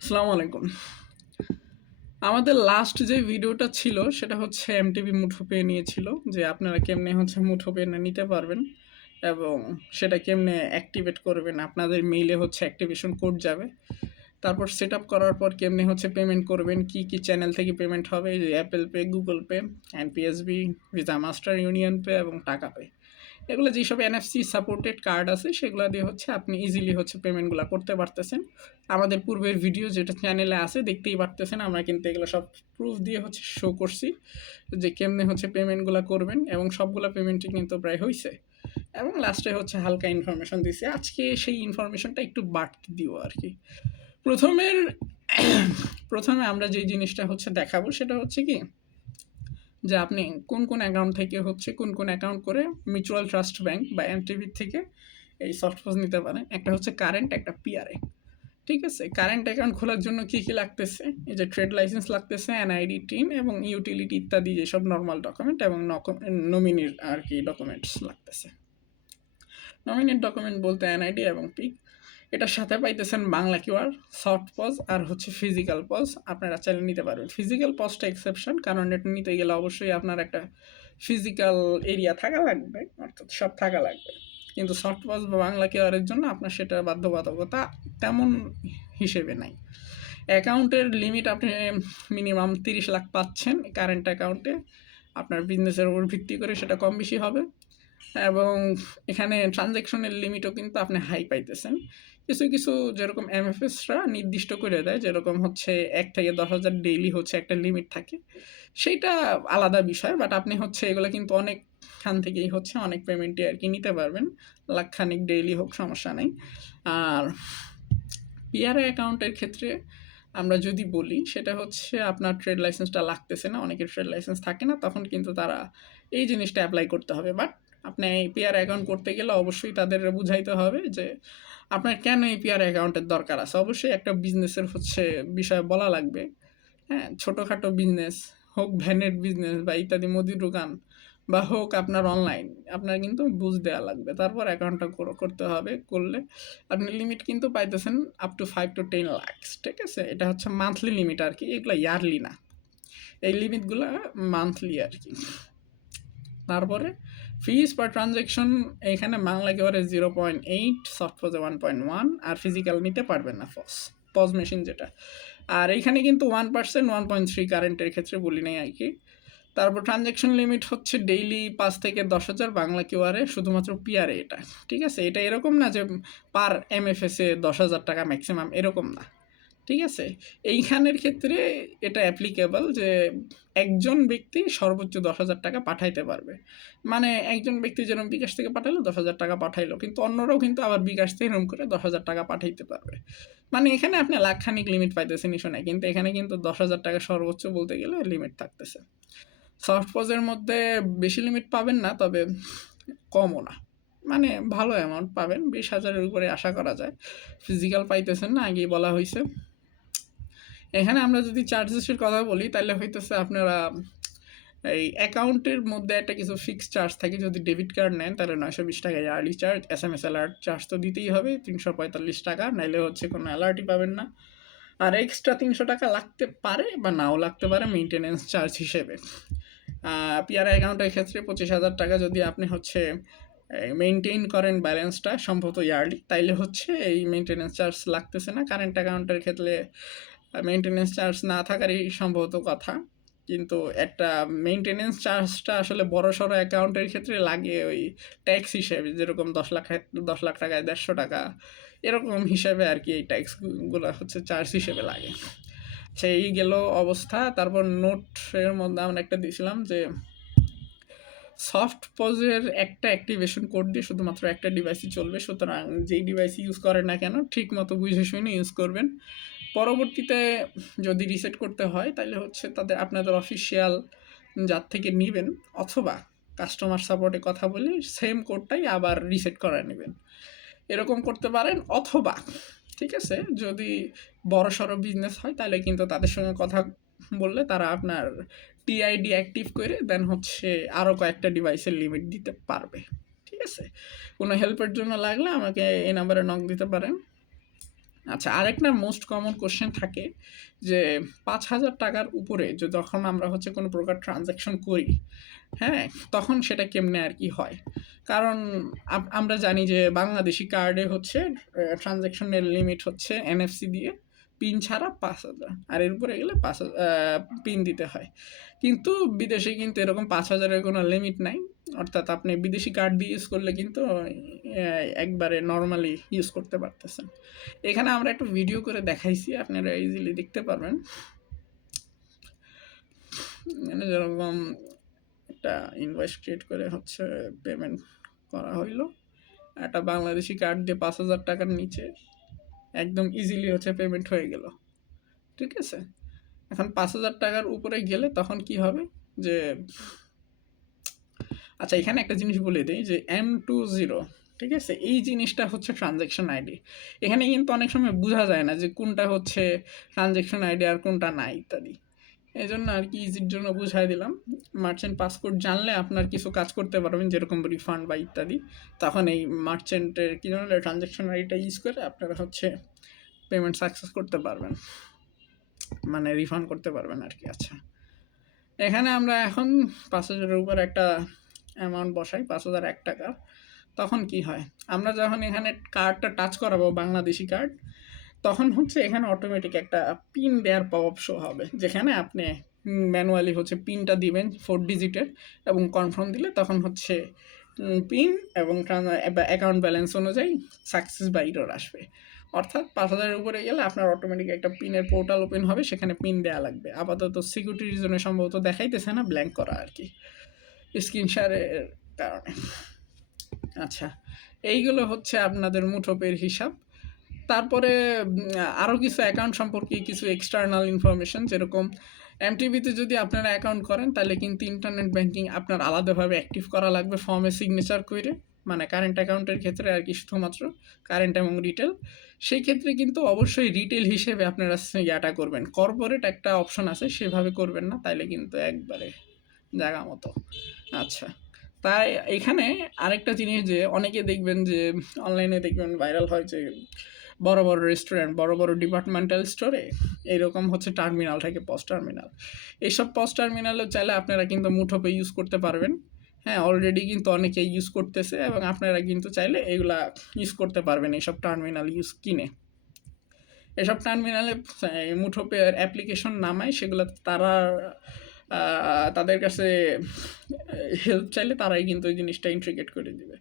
আসসালামু আলাইকুম। আমাদের লাস্ট যে ভিডিওটা ছিল সেটা হচ্ছে এমটিভি মুঠোপে নিয়েছিল যে আপনারা কেমনে হচ্ছে মুঠোপে নিতে পারবেন এবং সেটা কেমনে অ্যাক্টিভেট করবেন। আপনাদের মেইলে হচ্ছে অ্যাক্টিভেশন কোড যাবে। তারপর সেট আপ করার পর কেমনে হচ্ছে পেমেন্ট করবেন, কি কি চ্যানেল থেকে পেমেন্ট হবে, যে Apple pay, Google pay, NPSB, visa master, union pay এবং টাকা পে। এগুলো যেসব এনএফসি সাপোর্টেড কার্ড আছে সেগুলো দিয়ে হচ্ছে আপনি ইজিলি হচ্ছে পেমেন্টগুলো করতে পারতেছেন। আমাদের পূর্বের ভিডিও যেটা চ্যানেলে আছে দেখতেই পারতেছেন, আমরা কিন্তু এগুলো সব প্রুফ দিয়ে হচ্ছে শো করছি যে কেমনে হচ্ছে পেমেন্টগুলো করবেন এবং সবগুলো পেমেন্টই কিন্তু প্রায় হয়েছে। এবং লাস্টে হচ্ছে হালকা ইনফরমেশন দিছে, আজকে সেই ইনফরমেশনটা একটু বাড়তি দিব আর কি। প্রথমের প্রথমে আমরা যে জিনিসটা হচ্ছে দেখাবো সেটা হচ্ছে কি, যে আপনি কোন কোন অ্যাকাউন্ট থেকে হচ্ছে কোন কোন অ্যাকাউন্ট করে মিউচুয়াল ট্রাস্ট ব্যাংক বা এমটিভি থেকে এই সফট পজ নিতে পারেন। একটা হচ্ছে কারেন্ট, একটা পিআরএ। ঠিক আছে, কারেন্ট অ্যাকাউন্ট খোলার জন্য কী কী লাগতেছে, এই যে ট্রেড লাইসেন্স লাগতেছে, এনআইডি, টিন এবং ইউটিলিটি ইত্যাদি যেসব নর্মাল ডকুমেন্ট এবং নমিনির আর কি ডকুমেন্টস লাগতেছে। নমিনেট ডকুমেন্ট বলতে এনআইডি এবং পিক। এটার সাথে পাইতেছেন বাংলা কিউআর, সফট পজ আর হচ্ছে ফিজিক্যাল পজ। আপনারা চাইলে নিতে পারবেন। ফিজিক্যাল পজটা এক্সেপশন, কারণ এটা নিতে গেলে অবশ্যই আপনার একটা ফিজিক্যাল এরিয়া থাকা লাগবে, অর্থাৎ সব থাকা লাগবে। কিন্তু সফট পজ বা বাংলা কিউআরের জন্য আপনার সেটা বাধ্যবাধকতা তেমন হিসেবে নাই। অ্যাকাউন্টের লিমিট আপনি মিনিমাম 30 লাখ পাচ্ছেন কারেন্ট অ্যাকাউন্টে। আপনার বিজনেসের উপর ভিত্তি করে সেটা কম বেশি হবে। এবং এখানে ট্রানজ্যাকশনের লিমিটও কিন্তু আপনি হাই পাইতেছেন। কিছু কিছু যেরকম এমএফএসরা নির্দিষ্ট করে দেয়, যেরকম হচ্ছে 1 থেকে 10,000 ডেইলি হচ্ছে একটা লিমিট থাকে, সেইটা আলাদা বিষয়। বাট আপনি হচ্ছে এগুলো কিন্তু অনেকখান থেকেই হচ্ছে অনেক পেমেন্টই আর কি নিতে পারবেন, লাখখানিক ডেইলি হোক, সমস্যা নেই। আর পিআরএ অ্যাকাউন্টের ক্ষেত্রে আমরা যদি বলি, সেটা হচ্ছে আপনার ট্রেড লাইসেন্সটা লাগতেছে না, অনেকের ট্রেড লাইসেন্স থাকে না, তখন কিন্তু তারা এই জিনিসটা অ্যাপ্লাই করতে হবে। বাট আপনি এই পিআর অ্যাকাউন্ট করতে গেলে অবশ্যই তাদের বুঝাইতে হবে যে আপনার কেন এই পিআর অ্যাকাউন্টের দরকার আছে। অবশ্যই একটা বিজনেসের হচ্ছে বিষয় বলা লাগবে। হ্যাঁ, ছোটোখাটো বিজনেস হোক, ভ্যানের বিজনেস বা ইত্যাদি মুদির দোকান, বা হোক আপনার অনলাইন, আপনার কিন্তু বুঝ দেওয়া লাগবে, তারপর অ্যাকাউন্টটা করতে হবে। করলে আপনি লিমিট কিন্তু পাইতেছেন আপ টু 5 to 10 লাখ। ঠিক আছে, এটা হচ্ছে মান্থলি লিমিট আর কি, এগুলো ইয়ারলি না। এই লিমিটগুলো মান্থলি আর কি। তারপরে ফিস পার ট্রানজ্যাকশন এখানে বাংলা একেবারে 0.8, সফট পজে 1.1, আর ফিজিক্যাল নিতে পারবেন না পজ মেশিন যেটা। আর এইখানে কিন্তু 1%, 1.3 কারেন্টের ক্ষেত্রে বলি নাই আর কি। তারপর ট্রানজ্যাকশন লিমিট হচ্ছে ডেইলি 5 থেকে 10,000 বাংলা কিউআরে, শুধুমাত্র পিআরএ এটা। ঠিক আছে, এটা এরকম না যে পার এমএফএসে 10,000 টাকা ম্যাক্সিমাম, এরকম না। ঠিক আছে, এইখানের ক্ষেত্রে এটা অ্যাপ্লিকেবল যে একজন ব্যক্তি সর্বোচ্চ 10,000 টাকা পাঠাইতে পারবে। মানে একজন ব্যক্তি যেরকম বিকাশ থেকে পাঠালো 10,000 টাকা পাঠাইলো, কিন্তু অন্যরাও কিন্তু আবার বিকাশ থেকে এরকম করে 10,000 টাকা পাঠাইতে পারবে। মানে এখানে আপনি লাখখানিক লিমিট পাইতেছেন ইস্যু নাই, কিন্তু এখানে কিন্তু 10,000 টাকা সর্বোচ্চ বলতে গেলে লিমিট থাকতেছে। সফট পজের মধ্যে বেশি লিমিট পাবেন না, তবে কমও না, মানে ভালো অ্যামাউন্ট পাবেন, 20,000-এর উপরে আশা করা যায়। ফিজিক্যাল পাইতেছেন না, আগেই বলা হয়েছে। এখানে আমরা যদি চার্জেসের কথা বলি, তাহলে হইতেছে আপনারা এই অ্যাকাউন্টের মধ্যে একটা কিছু ফিক্সড চার্জ থাকে। যদি ডেবিট কার্ড নেন তাহলে 920 টাকা yearly charge, SMS alert charge তো দিতেই হবে 345 টাকা, নাইলে হচ্ছে কোনো অ্যালার্টই পাবেন না। আর এক্সট্রা 300 টাকা লাগতে পারে বা নাও লাগতে পারে মেনটেনেন্স চার্জ হিসেবে। পিআর অ্যাকাউন্টের ক্ষেত্রে 25,000 টাকা যদি আপনি হচ্ছে মেনটেন করেন ব্যালেন্সটা সম্ভবত ইয়ারলি, তাইলে হচ্ছে এই মেনটেনেন্স চার্জ লাগতেছে না। কারেন্ট অ্যাকাউন্টের ক্ষেত্রে মেনটেনেন্স চার্জ না থাকারই সম্ভবত কথা, কিন্তু একটা মেনটেনেন্স চার্জটা আসলে বড় সড়ো অ্যাকাউন্টের ক্ষেত্রে লাগে ওই ট্যাক্স হিসেবে, যেরকম 10 লাখ টাকায় 150 টাকা, এরকম হিসাবে আর কি এই ট্যাক্সগুলো হচ্ছে চার্জ হিসেবে লাগে। সেই গেল অবস্থা। তারপর নোটের মধ্যে আমরা একটা দিয়েছিলাম যে সফট পজের একটা অ্যাক্টিভেশন কোড দিয়ে শুধুমাত্র একটা ডিভাইসই চলবে, সুতরাং যেই ডিভাইস ইউজ করেন না কেন ঠিক মতো বুঝে শুনে ইউজ করবেন। পরবর্তীতে যদি রিসেট করতে হয় তাহলে হচ্ছে আপনাদের অফিসিয়াল যার থেকে নেবেন, অথবা কাস্টমার সাপোর্টে কথা বলে সেম কোডটাই আবার রিসেট করে নেবেন, এরকম করতে পারেন। অথবা ঠিক আছে, যদি বড় সড়ো বিজনেস হয় তাহলে কিন্তু তাদের সঙ্গে কথা বললে তারা আপনার টিআইডি অ্যাক্টিভ করে দেন হচ্ছে আরও কয়েকটা ডিভাইসের লিমিট দিতে পারবে। ঠিক আছে, কোনো হেল্পের জন্য লাগলে আমাকে এই নাম্বারে নক দিতে পারেন। আচ্ছা, আরেকটা মোস্ট কমন কোশ্চেন থাকে যে ৫,০০০ টাকার উপরে যখন আমরা হচ্ছে কোনো প্রকার ট্রানজ্যাকশন করি, হ্যাঁ? তখন সেটা কেমনে আর কি হয়? কারণ আমরা জানি যে বাংলাদেশী কার্ডে হচ্ছে ট্রানজ্যাকশনের লিমিট হচ্ছে এনএফসি দিয়ে পিন ছাড়া ৫,০০০, আর এর উপরে গেলে পিন দিতে হয়। কিন্তু বিদেশে কিন্তু এরকম ৫,০০০-এর কোনো লিমিট নাই। অর্থাৎ আপনি বিদেশি কার্ড দিয়ে ইউজ করলে কিন্তু একবারে নরমালি ইউজ করতে পারতেছেন। এখানে আমরা একটা ভিডিও করে দেখাইছি, আপনারা ইজিলি দেখতে পারবেন। মানে যেরকম একটা ইনভয়েস ক্রিয়েট করে হচ্ছে পেমেন্ট করা হইলো, একটা বাংলাদেশি কার্ড দিয়ে ৫,০০০ টাকার নিচে একদম ইজিলি হচ্ছে পেমেন্ট হয়ে গেল। ঠিক আছে, এখন ৫,০০০ টাকার উপরে গেলে তখন কি হবে যে, আচ্ছা এখানে একটা জিনিস বলে দিই যে M20, ঠিক আছে, এই জিনিসটা হচ্ছে ট্রানজ্যাকশন আইডি। এখানে কিন্তু অনেক সময় বোঝা যায় না যে কোনটা হচ্ছে ট্রানজ্যাকশন আইডি আর কোনটা নাই ইত্যাদি। এই জন্য আর কি ইজির জন্য বুঝাই দিলাম। মার্চেন্ট পাসপোর্ট জানলে আপনার কিছু কাজ করতে পারবেন, যেরকম রিফান্ড বা ইত্যাদি। তখন এই মার্চেন্টের কি জানলে ট্রানজ্যাকশন আইডিটা ইউজ করে আপনারা হচ্ছে পেমেন্ট সাকসেস করতে পারবেন, মানে রিফান্ড করতে পারবেন আর কি। আচ্ছা, এখানে আমরা এখন ৫,০০০-এর উপর একটা অ্যামাউন্ট বসাই, ৫,০০০ টাকা। তখন কি হয়, আমরা যখন এখানে কার্ডটা টাচ করাবো বাংলাদেশি কার্ড, তখন হচ্ছে এখানে অটোমেটিক একটা পিন দেওয়ার পপ শো হবে, যেখানে আপনি ম্যানুয়ালি হচ্ছে পিনটা দিবেন 4 ডিজিটের, এবং কনফার্ম দিলে তখন হচ্ছে পিন এবং অ্যাকাউন্ট ব্যালেন্স অনুযায়ী সাকসেস বা ইরর আসবে। অর্থাৎ ৫,০০০-এর উপরে গেলে আপনার অটোমেটিক একটা পিনের পোর্টাল ওপেন হবে, সেখানে পিন দেওয়া লাগবে। আপাতত সিকিউরিটি রিজনে সম্ভবত দেখাইতেছে না, ব্ল্যাঙ্ক করা আর কি, স্ক্রিন শেয়ারের কারণে। আচ্ছা, এইগুলো হচ্ছে আপনাদের মুঠোপের হিসাব। তারপরে আরও কিছু অ্যাকাউন্ট সম্পর্কে কিছু এক্সটার্নাল ইনফরমেশন, যেরকম এমটিবিতে যদি আপনারা অ্যাকাউন্ট করেন তাহলে কিন্তু ইন্টারনেট ব্যাঙ্কিং আপনার আলাদাভাবে অ্যাক্টিভ করা লাগবে ফর্মে সিগনেচার করে, মানে কারেন্ট অ্যাকাউন্টের ক্ষেত্রে আর কি, শুধুমাত্র কারেন্ট এবং রিটেল। সেই ক্ষেত্রে কিন্তু অবশ্যই রিটেল হিসেবে আপনারা ইয়াটা করবেন, কর্পোরেট একটা অপশন আছে সেভাবে করবেন না, তাইলে কিন্তু একবারে জায়গা মতো। আচ্ছা, তাই এখানে আরেকটা জিনিস যে অনেকে দেখবেন যে অনলাইনে দেখবেন ভাইরাল হয় যে বড় বড় রেস্টুরেন্ট, বড় বড় ডিপার্টমেন্টাল স্টোরে এরকম হচ্ছে টার্মিনাল থাকে, পস টার্মিনাল। এইসব পস টার্মিনালও চাইলে আপনারা কিন্তু মুঠোপে ইউজ করতে পারবেন। হ্যাঁ, অলরেডি কিন্তু অনেকে ইউজ করতেছে, এবং আপনারা কিন্তু চাইলে এগুলা ইউজ করতে পারবেন এইসব টার্মিনাল ইউজ কিনে। এসব টার্মিনালে মুঠোপের অ্যাপ্লিকেশন নামায়, সেগুলো তারা তাদের কাছে হেল্প চাইলে তারাই কিন্তু ওই জিনিসটা ইন্টিগ্রেট করে দিবে।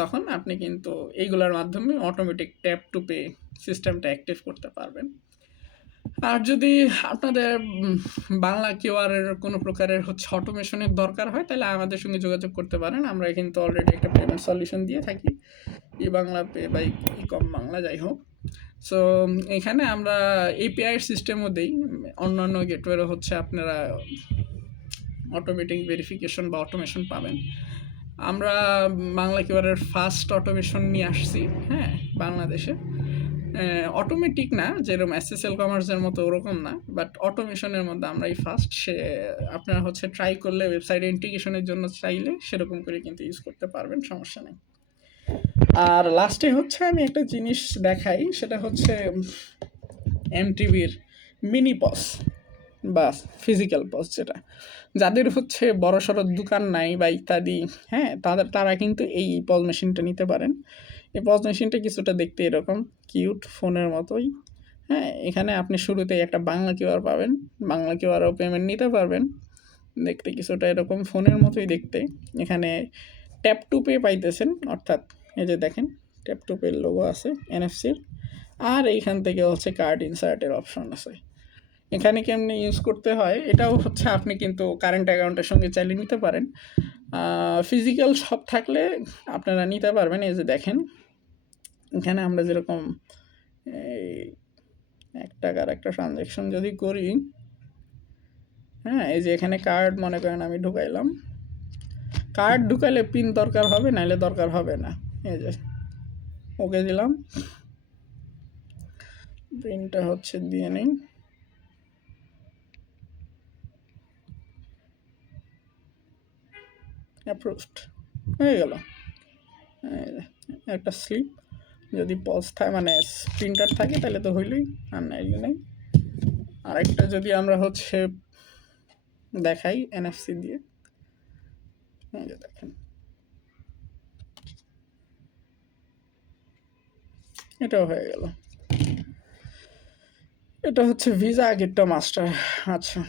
তখন আপনি কিন্তু এইগুলোর মাধ্যমে অটোমেটিক ট্যাপ টু পে সিস্টেমটা অ্যাক্টিভ করতে পারবেন। আর যদি আপনাদের বাংলা কিউআরের কোনো প্রকারের হচ্ছে অটোমেশনের দরকার হয়, তাহলে আমাদের সঙ্গে যোগাযোগ করতে পারেন। আমরা কিন্তু অলরেডি একটা পেমেন্ট সলিউশন দিয়ে থাকি, ই বাংলা পে বা ই কম বাংলা, যাই হোক। সো এখানে আমরা এপিআইয়ের সিস্টেমও দিই, অন্যান্য গেটওয়েরও হচ্ছে আপনারা অটোমেটিক ভেরিফিকেশন বা অটোমেশন পাবেন। আমরা বাংলা কিউআরের ফার্স্ট অটোমেশন নিয়ে আসছি, হ্যাঁ, বাংলাদেশে। অটোমেটিক না, যেরকম এসএসএল কমার্সের মতো ওরকম না, বাট অটোমেশনের মধ্যে আমরাই ফার্স্ট। আপনারা হচ্ছে ট্রাই করলে ওয়েবসাইটে ইন্টিগ্রেশনের জন্য চাইলে সেরকম করে কিন্তু ইউজ করতে পারবেন, সমস্যা নেই। আর লাস্টে হচ্ছে আমি একটা জিনিস দেখাই, সেটা হচ্ছে এমটিভির মিনি পস বা ফিজিক্যাল পস, যেটা যাদের হচ্ছে বড়সড় দোকান নাই বা ইত্যাদি, হ্যাঁ, তারা কিন্তু এই পজ মেশিনটা নিতে পারেন। এই পজ মেশিনটা কিছুটা দেখতে এরকম কিউট, ফোনের মতোই। হ্যাঁ, এখানে আপনি শুরুতেই একটা বাংলা কিউআর পাবেন, বাংলা কিউআরও পেমেন্ট নিতে পারবেন। দেখতে কিছুটা এরকম ফোনের মতোই দেখতে। এখানে ট্যাপ টু পে পাইতেছেন, অর্থাৎ এই যে দেখেন ট্যাপ টু পের লোগো আছে এনএফসির, আর এইখান থেকে হচ্ছে কার্ড ইনসার্টের অপশন আছে। এখানে কেমনি ইউজ করতে হয় এটাও হচ্ছে আপনি কিন্তু কারেন্ট অ্যাকাউন্টের সঙ্গে চালিয়ে নিতে পারেন। ফিজিক্যাল শপ থাকলে আপনারা নিতে পারবেন। এই যে দেখেন এখানে আমরা যেরকম এই 1 টাকার একটা ট্রানজ্যাকশন যদি করি, হ্যাঁ, এই যে এখানে কার্ড মনে করেন আমি ঢুকাইলাম, কার্ড ঢুকাইলে পিন দরকার হবে, নাইলে দরকার হবে না। এই যে ওকে দিলাম, পিনটা হচ্ছে দিয়ে নেই, অ্যাপ্রুভড হয়ে গেল। একটা স্লিপ যদি পজ থাকে মানে প্রিন্টার থাকে তাহলে তো হইলই, আর নাইলে নেই। আরেকটা যদি আমরা হচ্ছে দেখাই এনএফসি দিয়ে, এই যে দেখেন এটাও হয়ে গেল। এটা হচ্ছে ভিসা, আগেরটা মাস্টার। আচ্ছা,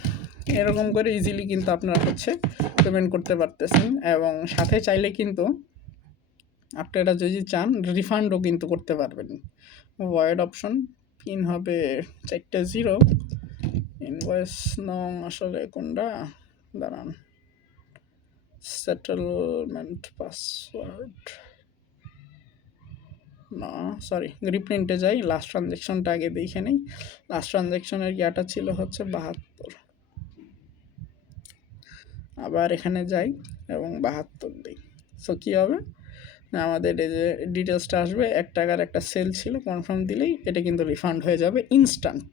এরকম করে ইজিলি কিন্তু আপনারা হচ্ছে পেমেন্ট করতে পারতেছেন, এবং সাথে চাইলে কিন্তু আপনারা যদি চান রিফান্ডও কিন্তু করতে পারবেন। ভয়েড অপশন, পিন হবে 4টে 0, ইনভয়েস নং আসলে কোনটা, দাঁড়ান, সেটেলমেন্ট পাসওয়ার্ড না সরি, রিপ্রিন্টে যাই, লাস্ট ট্রানজ্যাকশনটা আগে দেখে নেই। লাস্ট ট্রানজ্যাকশনের ইয়াটা ছিল হচ্ছে 72, আবার এখানে যাই এবং 72 দিই। সো কী হবে, আমাদের এই যে ডিটেলসটা আসবে, 1 টাকার একটা সেল ছিল, কনফার্ম দিলেই এটা কিন্তু রিফান্ড হয়ে যাবে ইনস্ট্যান্ট।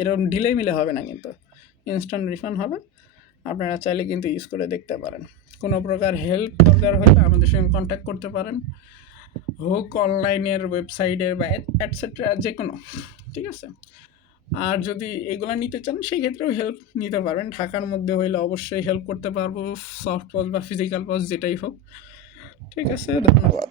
এরকম ডিলে মিলে হবে না, কিন্তু ইনস্ট্যান্ট রিফান্ড হবে। আপনারা চাইলে কিন্তু ইউজ করে দেখতে পারেন। কোনো প্রকার হেল্প দরকার হলে আমাদের সঙ্গে কন্ট্যাক্ট করতে পারেন, হোক অনলাইনের, ওয়েবসাইটের বা অ্যাটসেট্রা, যে কোনো, ঠিক আছে। আর যদি এগুলো নিতে চান সেই ক্ষেত্রেও হেল্প নিতে পারবেন। ঢাকার মধ্যে হইলে অবশ্যই হেল্প করতে পারবো, সফট পজ বা ফিজিক্যাল পজ যেটাই হোক। ঠিক আছে, ধন্যবাদ।